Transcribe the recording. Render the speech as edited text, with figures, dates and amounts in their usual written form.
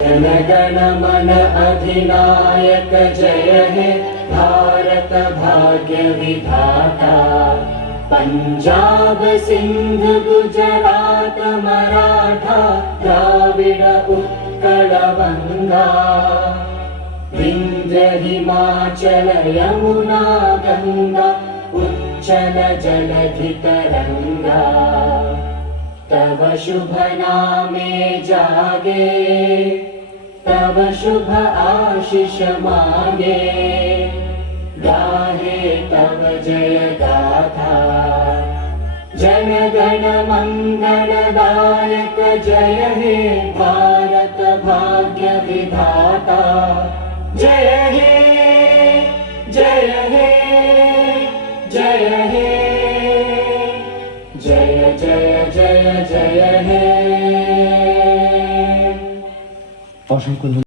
जनगण मन अधिनायक जय हे भारत भाग्य विधाता। पंजाब सिंध गुजरात मराठा द्राविड उत्कल गंगा। विंध्य हिमाचल यमुना गंगा उच्चल जलधि तरंगा। तव शुभ नामे जागे तव शुभ आशीष मांगे। गाहे तव जय गाथा जन गण मंगलदायक जय हे भारत भाग्य विधाता। जय हे जय हे जय हे जय जय जय जय हे। অসংখ্য